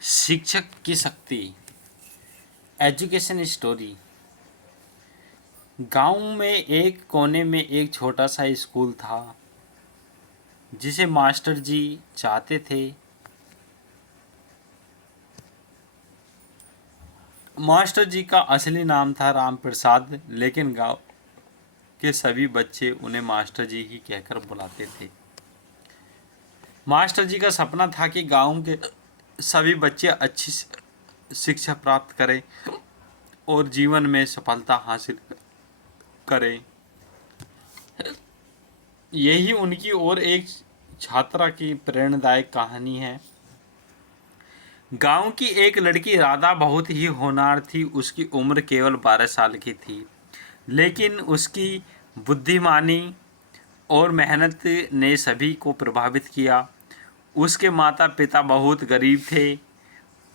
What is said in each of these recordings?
शिक्षक की शक्ति। Education story. गांव में एक कोने में एक छोटा सा स्कूल था जिसे मास्टर जी चाहते थे। मास्टर जी का असली नाम था राम प्रसाद, लेकिन गांव के सभी बच्चे उन्हें मास्टर जी ही कहकर बुलाते थे। मास्टर जी का सपना था कि गांव के सभी बच्चे अच्छी शिक्षा प्राप्त करें और जीवन में सफलता हासिल करें। यही उनकी और एक छात्रा की प्रेरणादायक कहानी है। गांव की एक लड़की राधा बहुत ही होनहार थी। उसकी उम्र केवल 12 साल की थी, लेकिन उसकी बुद्धिमानी और मेहनत ने सभी को प्रभावित किया। उसके माता पिता बहुत गरीब थे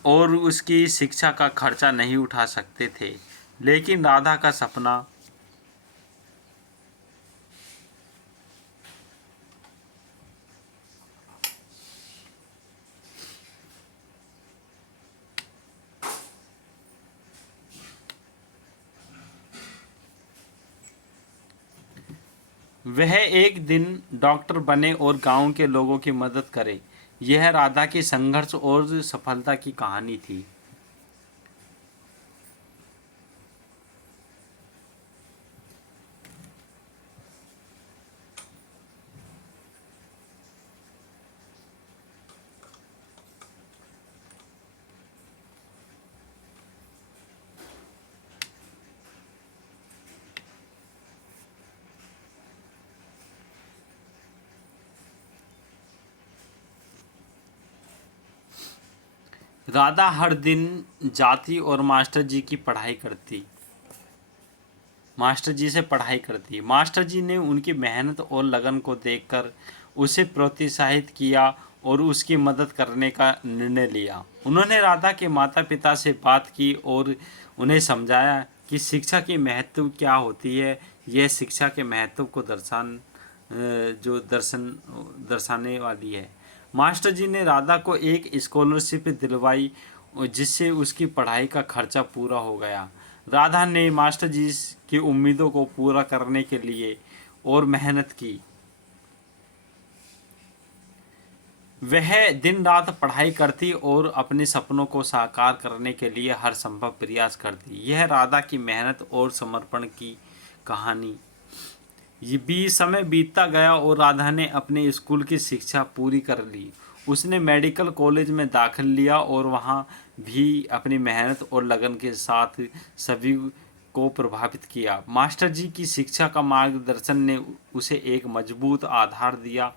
और उसकी शिक्षा का खर्चा नहीं उठा सकते थे, लेकिन राधा का सपना वह एक दिन डॉक्टर बने और गांव के लोगों की मदद करे। यह राधा की संघर्ष और सफलता की कहानी थी। राधा हर दिन जाती और मास्टर जी की पढ़ाई करती। मास्टर जी से पढ़ाई करती। मास्टर जी ने उनकी मेहनत और लगन को देखकर उसे प्रोत्साहित किया और उसकी मदद करने का निर्णय लिया। उन्होंने राधा के माता पिता से बात की और उन्हें समझाया कि शिक्षा की महत्व क्या होती है। यह शिक्षा के महत्व को दर्शाने वाली है। मास्टर जी ने राधा को एक स्कॉलरशिप दिलवाई जिससे उसकी पढ़ाई का खर्चा पूरा हो गया। राधा ने मास्टर जी की उम्मीदों को पूरा करने के लिए और मेहनत की। वह दिन रात पढ़ाई करती और अपने सपनों को साकार करने के लिए हर संभव प्रयास करती। यह राधा की मेहनत और समर्पण की कहानी। ये भी समय बीतता गया और राधा ने अपने स्कूल की शिक्षा पूरी कर ली। उसने मेडिकल कॉलेज में दाखिल लिया और वहाँ भी अपनी मेहनत और लगन के साथ सभी को प्रभावित किया। मास्टर जी की शिक्षा का मार्गदर्शन ने उसे एक मजबूत आधार दिया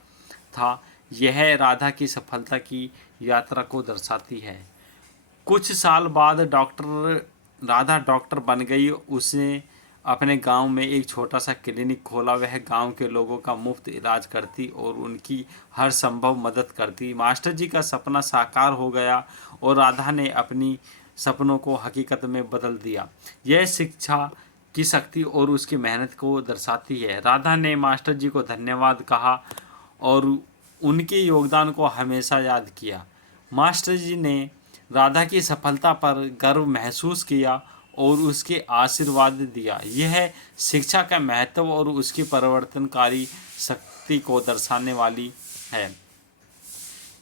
था। यह राधा की सफलता की यात्रा को दर्शाती है। कुछ साल बाद राधा डॉक्टर बन गई। उसने अपने गांव में एक छोटा सा क्लिनिक खोला। वह गांव के लोगों का मुफ्त इलाज करती और उनकी हर संभव मदद करती। मास्टर जी का सपना साकार हो गया और राधा ने अपनी सपनों को हकीकत में बदल दिया। यह शिक्षा की शक्ति और उसकी मेहनत को दर्शाती है। राधा ने मास्टर जी को धन्यवाद कहा और उनके योगदान को हमेशा याद किया। मास्टर जी ने राधा की सफलता पर गर्व महसूस किया और उसके आशीर्वाद दिया। यह शिक्षा का महत्व और उसकी परिवर्तनकारी शक्ति को दर्शाने वाली है।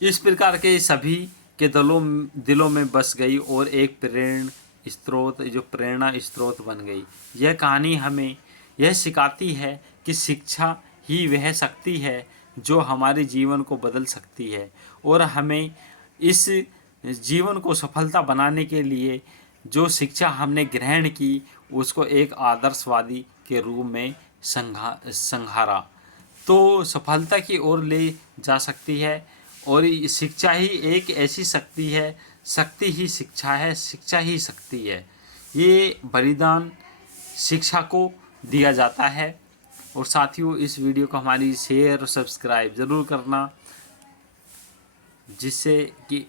इस प्रकार के सभी के दिलों में बस गई और एक प्रेरणा स्रोत बन गई। यह कहानी हमें यह सिखाती है कि शिक्षा ही वह शक्ति है जो हमारे जीवन को बदल सकती है और हमें इस जीवन को सफलता बनाने के लिए जो शिक्षा हमने ग्रहण की उसको एक आदर्शवादी के रूप में संहारा तो सफलता की ओर ले जा सकती है। और शिक्षा ही एक ऐसी शक्ति है, शक्ति ही शिक्षा है, शिक्षा ही शक्ति है। ये बलिदान शिक्षा को दिया जाता है। और साथियों, इस वीडियो को हमारी शेयर और सब्सक्राइब ज़रूर करना, जिससे कि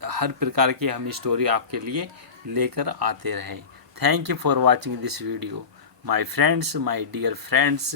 हर प्रकार की हम स्टोरी आपके लिए लेकर आते रहें। Thank you for watching this video my friends, my dear friends.